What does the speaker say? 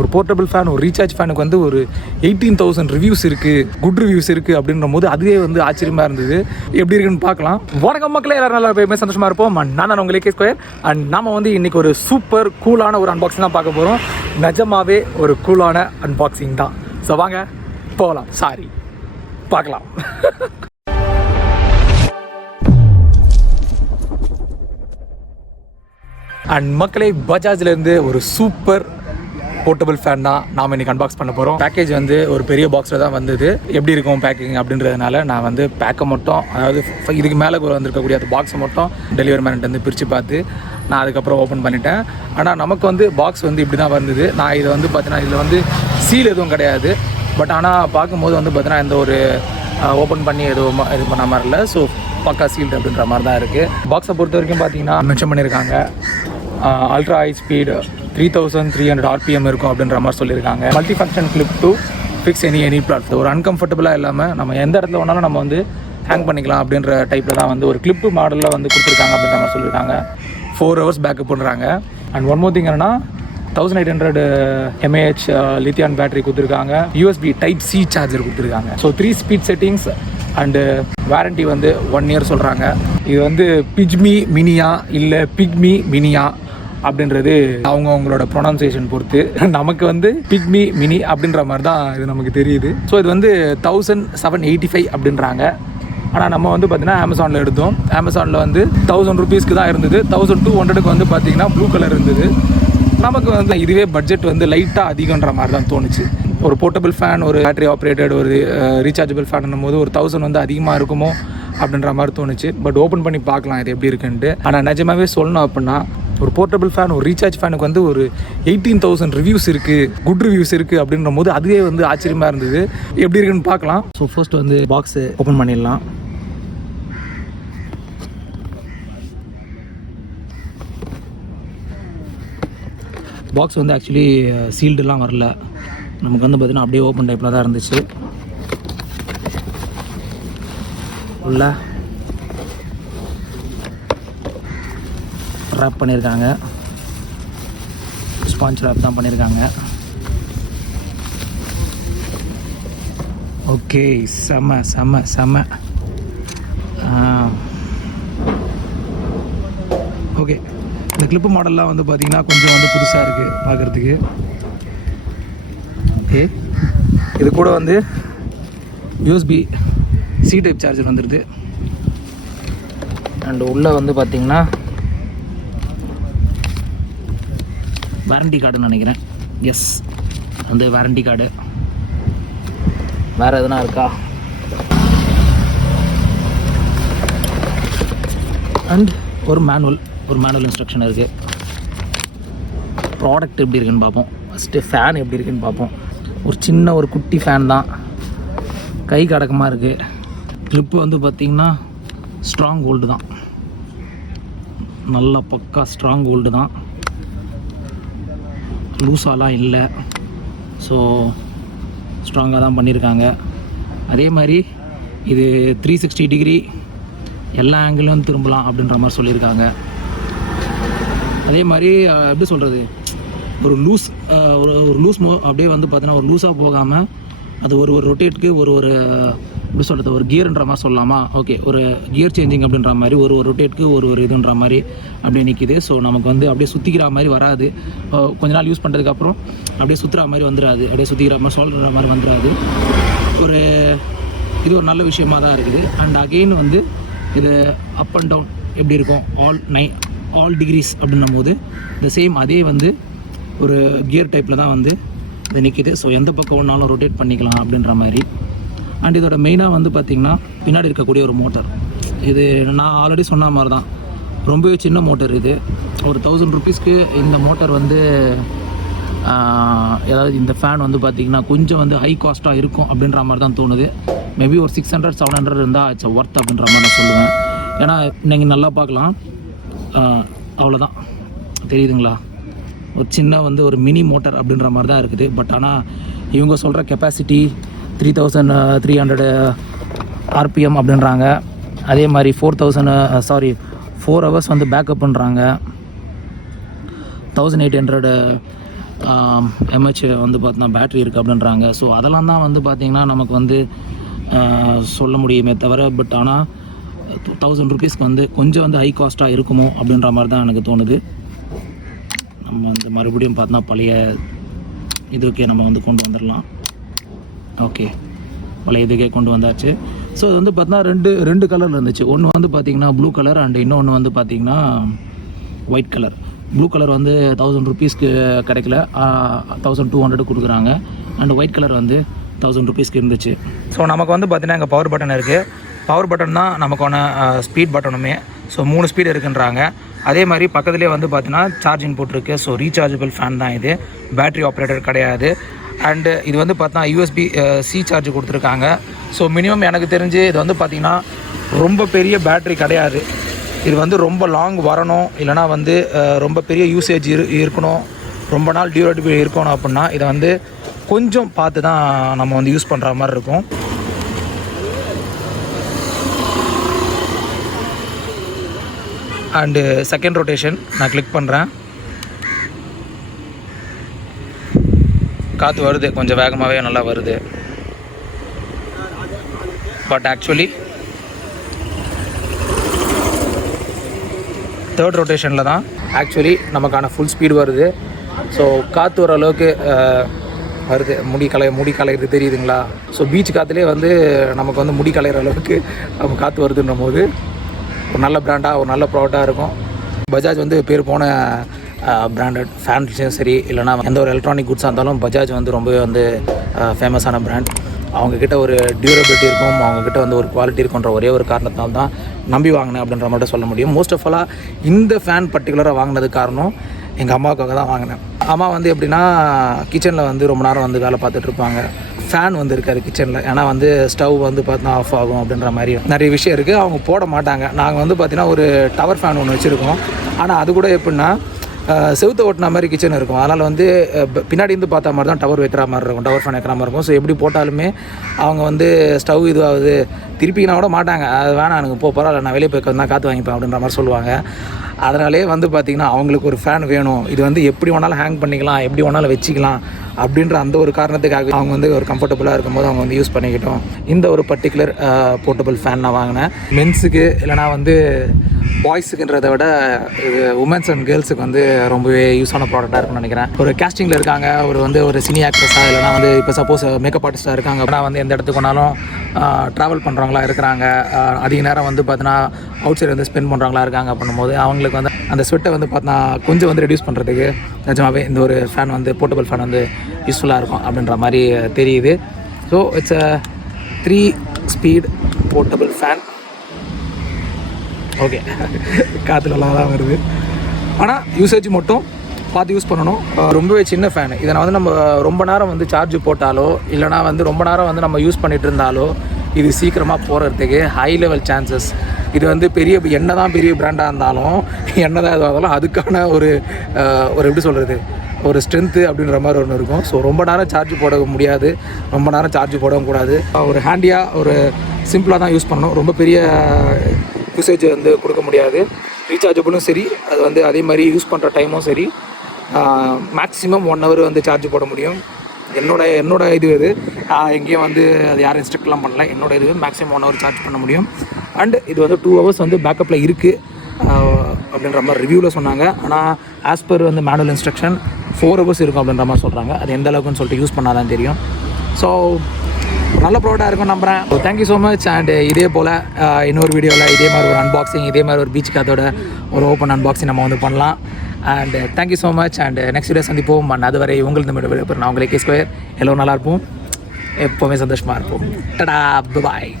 ஒரு portable fan, ஒரு recharge ஃபேனுக்கு வந்து ஒரு 18,000 ரிவ்யூஸ் இருக்குது, குட் ரிவ்யூஸ் இருக்குது அப்படின்ற போது அதுவே வந்து ஆச்சரியமாக இருந்தது. எப்படி இருக்குன்னு பார்க்கலாம். வணக்கம் மக்களே, எல்லாரும் நல்லா எப்பயுமே சந்தோஷமாக இருப்போம். நான் உங்கள் AK Square. அண்ட் நம்ம வந்து இன்றைக்கி ஒரு சூப்பர் கூலான ஒரு அன்பாக்சிங் தான் பார்க்க போகிறோம். நிஜமாவே ஒரு கூலான அன்பாக்சிங் தான். ஸோ வாங்க போகலாம். சாரி, பார்க்கலாம். அண்ட் மக்களே, பஜாஜ்லேருந்து ஒரு சூப்பர் போர்ட்டபிள் ஃபேன் தான் நாம் இன்றைக்கி அன்பாக்ஸ் பண்ண போகிறோம். பேக்கேஜ் வந்து ஒரு பெரிய பாக்ஸில் தான் வந்தது. எப்படி இருக்கும் பேக்கிங் அப்படின்றதுனால நான் வந்து பேக்கை மட்டும், அதாவது இதுக்கு மேலே வந்திருக்கக்கூடிய அந்த பாக்ஸை மட்டும் டெலிவரி மேன்ட்டு வந்து பிரித்து பார்த்து நான் அதுக்கப்புறம் ஓப்பன் பண்ணிட்டேன். ஆனால் நமக்கு வந்து பாக்ஸ் வந்து இப்படி தான் வந்தது. நான் இதை வந்து பார்த்தீங்கன்னா இதில் வந்து சீல் எதுவும் கிடையாது. பட் ஆனால் பார்க்கும்போது வந்து பார்த்தீங்கன்னா இந்த ஒரு ஓப்பன் பண்ணி எதுவும் இது பண்ண மாதிரி இல்லை. ஸோ பக்கா சீல்டு அப்படின்ற மாதிரி தான் இருக்குது. பாக்ஸை பொறுத்த வரைக்கும் பார்த்தீங்கன்னா மென்ஷன் பண்ணியிருக்காங்க அல்ட்ரா ஹை ஸ்பீடு 3300 RPM இருக்கும் அப்படின்ற மாதிரி சொல்லியிருக்காங்க. Multi function clip to fix any platform. ஒரு அன்கம்ஃபர்டபுளாக இல்லாமல் நம்ம எந்த இடத்துல வேணாலும் நம்ம வந்து ஹேங் பண்ணிக்கலாம் அப்படின்ற டைப்பில் தான் வந்து ஒரு கிளிப்பு மாடலில் வந்து கொடுத்துருக்காங்க அப்படின்ற மாதிரி சொல்லியிருக்காங்க. 4 hours பேக்கப் பண்ணுறாங்க. அண்ட் ஒன் மோர் திங் என்னென்னா 1800 mAh லித்தியான் பேட்டரி கொடுத்துருக்காங்க. USB Type-C சார்ஜர் கொடுத்துருக்காங்க. So 3 speed settings and warranty வந்து 1 year சொல்கிறாங்க. இது வந்து பிக்மி மினியா இல்லை பிக்மி மினியா அப்படின்றது அவங்களோட ப்ரொனன்சியேஷன் பொறுத்து. நமக்கு வந்து பிக்மி மினி அப்படின்ற மாதிரி தான் இது நமக்கு தெரியுது. ஸோ இது வந்து 1785 அப்படின்றாங்க. ஆனால் நம்ம வந்து பார்த்தீங்கன்னா அமேசானில் எடுத்தோம். அமேசானில் வந்து 1000 rupeesக்கு தான் இருந்தது. 1200க்கு வந்து பார்த்தீங்கன்னா ப்ளூ கலர் இருந்தது. நமக்கு வந்து இதுவே பட்ஜெட் வந்து லைட்டாக அதிகன்ற மாதிரி தான் தோணுச்சு. ஒரு போர்ட்டபிள் ஃபேன், ஒரு பேட்டரி ஆப்ரேட்டட், ஒரு ரீசார்ஜபிள் ஃபேன் போது ஒரு 1000 வந்து அதிகமாக இருக்குமோ அப்படின்ற மாதிரி தோணுச்சு. பட் ஓப்பன் பண்ணி பார்க்கலாம் இது எப்படி இருக்குன்ட்டு. ஆனால் நிஜமாகவே சொல்லணும் அப்படின்னா ஒரு போர்ட்டபிள் ஃபேன், ஒரு ரீசார்ஜ் ஃபேனுக்கு வந்து ஒரு 18,000 ரிவ்யூஸ் இருக்குது, குட் ரிவ்யூஸ் இருக்குது அப்படின்ற போது அதுவே வந்து ஆச்சரியமாக இருந்தது. எப்படி இருக்குன்னு பார்க்கலாம். ஸோ ஃபர்ஸ்ட் வந்து பாக்ஸு ஓப்பன் பண்ணிடலாம். பாக்ஸ் வந்து ஆக்சுவலி சீல்டுலாம் வரல. நமக்கு வந்து பார்த்திங்கன்னா அப்படியே ஓப்பன் டைப்பில் தான் இருந்துச்சு. உள்ள ரேப் பண்ணியிருக்காங்க. ஸ்பாஞ்ச் ரேப் தான் பண்ணியிருக்காங்க. ஓகே, செம்ம செம்ம செம்ம. ஓகே, இந்த கிளிப்பு மாடல்லாம் வந்து பார்த்திங்கன்னா கொஞ்சம் வந்து புதுசாக இருக்குது பார்க்குறதுக்கு. ஓகே, இது கூட வந்து USB-C டைப் சார்ஜர் வந்துடுது. அண்ட் உள்ளே வந்து பார்த்திங்கன்னா வாரண்டி கார்டுன்னு நினைக்கிறேன். எஸ், வந்து வாரண்டி கார்டு. வேறு எதுனா இருக்கா? அண்ட் ஒரு மேனுவல் இன்ஸ்ட்ரக்ஷன் இருக்குது. ப்ராடக்ட் எப்படி இருக்குன்னு பார்ப்போம். ஃபஸ்ட்டு ஃபேன் எப்படி இருக்குன்னு பார்ப்போம். ஒரு சின்ன ஒரு குட்டி ஃபேன் தான், கைக்கு அடக்கமாக இருக்குது. கிளிப்பு வந்து பார்த்திங்கன்னா ஸ்ட்ராங் கோல்டு தான், நல்ல பக்கா ஸ்ட்ராங் கோல்டு தான், லூஸாலாம் இல்லை. ஸோ ஸ்ட்ராங்காக தான் பண்ணியிருக்காங்க. அதே மாதிரி இது 360 டிகிரி எல்லா ஆங்கிலும் திரும்பலாம் அப்படின்ற மாதிரி சொல்லியிருக்காங்க. அதே மாதிரி எப்படி சொல்கிறது, ஒரு லூஸ் அப்படியே வந்து பார்த்தீங்கன்னா ஒரு லூஸாக போகாமல் அது ஒரு ரொட்டேட்டுக்கு ஒரு எப்படி சொல்கிறது, ஒரு கியர்ன்ற மாதிரி சொல்லலாமா? ஓகே, ஒரு கியர் சேஞ்சிங் அப்படின்ற மாதிரி ஒரு ரொட்டேட்டுக்கு ஒரு இதுன்ற மாதிரி அப்படியே நிற்கிது. ஸோ நமக்கு வந்து அப்படியே சுற்றிக்கிற மாதிரி வராது. கொஞ்ச நாள் யூஸ் பண்ணுறதுக்கப்புறம் அப்படியே சுற்றுற மாதிரி வந்துடாது, அப்படியே சுற்றிக்கிற மாதிரி சொல்கிற மாதிரி வந்துடாது. இது ஒரு நல்ல விஷயமாக தான் இருக்குது. அண்ட் அகெயின் வந்து இது அப் அண்ட் டவுன் எப்படி இருக்கும், ஆல் டிகிரிஸ் அப்படின்னும் போது இந்த சேம் அதே வந்து ஒரு கியர் டைப்பில் தான் வந்து இது நிற்கிது. ஸோ எந்த பக்கம் ஒன்றாலும் ரொட்டேட் பண்ணிக்கலாம் அப்படின்ற மாதிரி. அண்ட் இதோட மெயினாக வந்து பார்த்திங்கன்னா பின்னாடி இருக்கக்கூடிய ஒரு மோட்டர். இது நான் ஆல்ரெடி சொன்ன மாதிரி தான் ரொம்பவே சின்ன மோட்டர். இது ஒரு 1000 rupeesக்கு இந்த மோட்டர் வந்து ஏதாவது இந்த ஃபேன் வந்து பார்த்திங்கன்னா கொஞ்சம் வந்து ஹை காஸ்ட்டாக இருக்கும் அப்படின்ற மாதிரி தான் தோணுது. மேபி ஒரு 600-700 இருந்தால் இட்ஸ் ஒர்த் அப்படின்ற மாதிரி நான் சொல்லுவேன். ஏன்னா நீங்கள் நல்லா பார்க்கலாம், அவ்வளோதான் தெரியுதுங்களா, ஒரு சின்ன வந்து ஒரு மினி மோட்டர் அப்படின்ற மாதிரி தான் இருக்குது. பட் ஆனால் இவங்க சொல்கிற கெப்பாசிட்டி 3300 RPM அப்படின்றாங்க. அதே மாதிரி 4 hours வந்து பேக்கப் பண்ணுறாங்க. 1800 எம்ஹெச் வந்து பார்த்தீங்கன்னா பேட்ரி இருக்குது அப்படின்றாங்க. ஸோ அதெல்லாம் தான் வந்து பார்த்திங்கன்னா நமக்கு வந்து சொல்ல முடியுமே தவிர, பட் ஆனால் 1000 ருபீஸ்க்கு வந்து கொஞ்சம் வந்து ஹை காஸ்ட்டாக இருக்குமோ அப்படின்ற மாதிரி தான் எனக்கு தோணுது. நம்ம வந்து மறுபடியும் பார்த்தோன்னா பழைய இதுக்கே நம்ம வந்து கொண்டு வந்துடலாம். ஓகே, பழைய இதுக்கே கொண்டு வந்தாச்சு. ஸோ அது வந்து பார்த்தீங்கன்னா ரெண்டு கலரில் இருந்துச்சு. ஒன்று வந்து பார்த்திங்கன்னா ப்ளூ கலர் அண்ட் இன்னொன்று வந்து பார்த்திங்கன்னா ஒயிட் கலர். ப்ளூ கலர் வந்து 1000 ருபீஸ்க்கு கிடைக்கல, 1200 கொடுக்குறாங்க. அண்ட் ஒயிட் கலர் வந்து 1000 ருபீஸ்க்கு இருந்துச்சு. ஸோ நமக்கு வந்து பார்த்திங்கன்னா இங்கே பவர் பட்டன் இருக்குது. பவர் பட்டன் தான் நமக்கான ஸ்பீட் பட்டனுமே. ஸோ 3 ஸ்பீடு இருக்குன்றாங்க. அதே மாதிரி பக்கத்துலேயே வந்து பார்த்தீங்கன்னா சார்ஜிங் போட்டிருக்கு. ஸோ ரீசார்ஜபிள் ஃபேன் தான் இது, பேட்ரி ஆப்ரேட்டர் கிடையாது. அண்டு இது வந்து பார்த்தா யூஎஸ்பி சி சார்ஜ் கொடுத்துருக்காங்க. ஸோ மினிமம் எனக்கு தெரிஞ்சு இது வந்து பார்த்திங்கன்னா ரொம்ப பெரிய பேட்ரி கிடையாது. இது வந்து ரொம்ப லாங் வரணும், இல்லைனா வந்து ரொம்ப பெரிய யூசேஜ் இருக்கணும், ரொம்ப நாள் டியூரபிலிட்டி இருக்கணும் அப்படின்னா இதை வந்து கொஞ்சம் பார்த்து தான் நம்ம வந்து யூஸ் பண்ணுற மாதிரி இருக்கும். அண்டு செகண்ட் ரொட்டேஷன் நான் கிளிக் பண்ணுறேன். காற்று வருது, கொஞ்சம் வேகமாகவே நல்லா வருது. பட் ஆக்சுவலி தேர்ட் ரொட்டேஷனில் தான் ஆக்சுவலி நமக்கான ஃபுல் ஸ்பீடு வருது. ஸோ காற்று வர அளவுக்கு வருது. முடி கலையிறது தெரியுதுங்களா? ஸோ பீச் காற்றுலேயே வந்து நமக்கு வந்து முடி கலையிற அளவுக்கு நம்ம காற்று வருதுன்ற போது ஒரு நல்ல பிராண்டாக, ஒரு நல்ல ப்ராடக்டாக இருக்கும். பஜாஜ் வந்து பேர் போன பிராண்டட் ஃபேன்ஸும் சரி, இல்லைனா எந்த ஒரு எலக்ட்ரானிக் குட்ஸாக இருந்தாலும் பஜாஜ் வந்து ரொம்பவே வந்து ஃபேமஸான பிராண்ட். அவங்கக்கிட்ட ஒரு டியூரபிலிட்டி இருக்கும், அவங்கக்கிட்ட வந்து ஒரு குவாலிட்டி இருக்குன்ற ஒரே ஒரு காரணத்தால் தான் நம்பி வாங்கினேன் அப்படின்ற மட்டும் சொல்ல முடியும். மோஸ்ட் ஆஃப் ஆலாக இந்த ஃபேன் பர்டிகுலராக வாங்கினது காரணம் எங்கள் அம்மாவுக்காக தான் வாங்கினேன். அம்மா வந்து எப்படின்னா கிச்சனில் வந்து ரொம்ப நேரம் வந்து வேலை பார்த்துட்ருப்பாங்க. ஃபேன் வந்து இருக்காது கிச்சனில், ஏன்னா வந்து ஸ்டவ் வந்து பார்த்தீங்கன்னா ஆஃப் ஆகும் அப்படின்ற மாதிரி நிறைய விஷயம் இருக்குது. அவங்க போட மாட்டாங்க. நாங்கள் வந்து பார்த்திங்கன்னா ஒரு டவர் ஃபேன் ஒன்று வச்சுருக்கோம். ஆனால் அது கூட எப்படின்னா செவுத்த ஓட்டின மாதிரி கிச்சன் இருக்கும். அதனால் வந்து பின்னாடி இருந்து பார்த்தா மாதிரி தான் டவர் வைக்கிற மாதிரி இருக்கும், டவர் ஃபேன் வைக்கிற மாதிரி இருக்கும். ஸோ எப்படி போட்டாலுமே அவங்க வந்து ஸ்டவ் இதுவாகுது திருப்பினா கூட மாட்டாங்க. அது வேணாம், எனக்கு பரவாயில்ல, நான் வெளியே போய் தான் காற்று வாங்கிப்பேன் அப்படின்ற மாதிரி சொல்லுவாங்க. அதனாலே வந்து பார்த்திங்கன்னா அவங்களுக்கு ஒரு ஃபேன் வேணும். இது வந்து எப்படி வேணாலும் ஹேங் பண்ணிக்கலாம், எப்படி வேணாலும் வச்சுக்கலாம் அப்படின்ற அந்த ஒரு காரணத்துக்காக அவங்க வந்து ஒரு கம்ஃபர்டபுளாக இருக்கும்போது அவங்க வந்து யூஸ் பண்ணிக்கிட்டோம். இந்த ஒரு பர்டிகுலர் போர்ட்டபிள் ஃபேன் நான் வாங்கினேன். மென்ஸுக்கு இல்லைனா வந்து பாய்ஸுக்குன்றதை விட இது உமன்ஸ் அண்ட் கேர்ள்ஸுக்கு வந்து ரொம்பவே யூஸான ப்ராடக்டாக இருக்கும்னு நினைக்கிறேன். ஒரு கேஸ்டிங்கில் இருக்காங்க, ஒரு சினி ஆக்ட்ரஸாக, இல்லைனா வந்து இப்போ சப்போஸ் மேக்கப் ஆர்டிஸ்ட்டாக இருக்காங்க அப்படின்னா வந்து எந்த இடத்துக்கு வேணாலும் ட்ராவல் பண்ணுறவங்களா இருக்கிறாங்க, அதிக நேரம் வந்து பார்த்தீங்கன்னா அவுட் சைடு வந்து ஸ்பெண்ட் பண்ணுறவங்களா இருக்காங்க பண்ணும்போது அவங்களுக்கு வந்து அந்த ஸ்வெட்டை வந்து பார்த்தீங்கன்னா கொஞ்சம் வந்து ரெடியூஸ் பண்ணுறதுக்கு நிஜமாகவே இந்த ஒரு ஃபேன் வந்து போர்ட்டபிள் ஃபேன் வந்து யூஸ்ஃபுல்லாக இருக்கும் அப்படின்ற மாதிரி தெரியுது. So it's a 3 speed portable fan. Okay, காற்று நல்லா தான் வருது, ஆனால் யூசேஜ் மட்டும் பார்த்து யூஸ் பண்ணணும். ரொம்பவே சின்ன ஃபேனு. இதை வந்து நம்ம ரொம்ப நேரம் வந்து சார்ஜ் போட்டாலோ இல்லைனா வந்து ரொம்ப நேரம் வந்து நம்ம யூஸ் பண்ணிகிட்டு இருந்தாலோ இது சீக்கிரமாக போகிறதுக்கு ஹை லெவல் சான்சஸ். இது வந்து என்ன தான் பெரிய பிராண்டாக இருந்தாலும், என்ன தான் இதுவாக இருந்தாலும் அதுக்கான ஒரு எப்படி சொல்கிறது, ஒரு ஸ்ட்ரென்த்து அப்படின்ற மாதிரி ஒன்று இருக்கும். ஸோ ரொம்ப நேரம் சார்ஜ் போட முடியாது, ரொம்ப நேரம் சார்ஜ் போடவும் கூடாது. ஒரு ஹேண்டியாக ஒரு சிம்பிளாக தான் யூஸ் பண்ணணும். ரொம்ப பெரிய யூசேஜ் வந்து கொடுக்க முடியாது. ரீசார்ஜபிளும் சரி, அது வந்து அதே மாதிரி யூஸ் பண்ணுற டைமும் சரி, மேக்ஸிமம் 1 hour வந்து சார்ஜ் போட முடியும். என்னோட இது எங்கேயும் வந்து அது யாரும் இன்ஸ்ட்ரக்ட்லாம் பண்ணல. என்னோட இது மேக்ஸிமம் 1 hour சார்ஜ் பண்ண முடியும். அண்டு இது வந்து 2 hours வந்து பேக்கப்பில் இருக்குது அப்படின்ற மாதிரி ரிவ்யூவில் சொன்னாங்க. ஆனால் ஆஸ் பர் வந்து மேனுவல் இன்ஸ்ட்ரக்ஷன் 4 hours இருக்கும் அப்படின்ற மாதிரி சொல்கிறாங்க. அது எந்த அளவுக்குன்னு சொல்லிட்டு யூஸ் பண்ணால் தான் தெரியும். ஸோ நல்ல ப்ராடக்டாக இருக்கும் நம்புகிறேன். Thank you so much. அண்ட் இதே போல் இன்னொரு வீடியோவில் இதே மாதிரி ஒரு அன்பாக்சிங், இதே மாதிரி ஒரு பீச் காத்தோட ஒரு ஓப்பன் அன்பாக்சிங் நம்ம வந்து பண்ணலாம். And thank you so much. And next video சந்திப்போம். அண்ட் அதுவரை உங்களுக்கு நான் உங்களை கே ஸ்கொயர் எல்லோரும் நல்லா இருப்போம், எப்போவுமே சந்தோஷமாக இருப்போம். டடா, பாய்.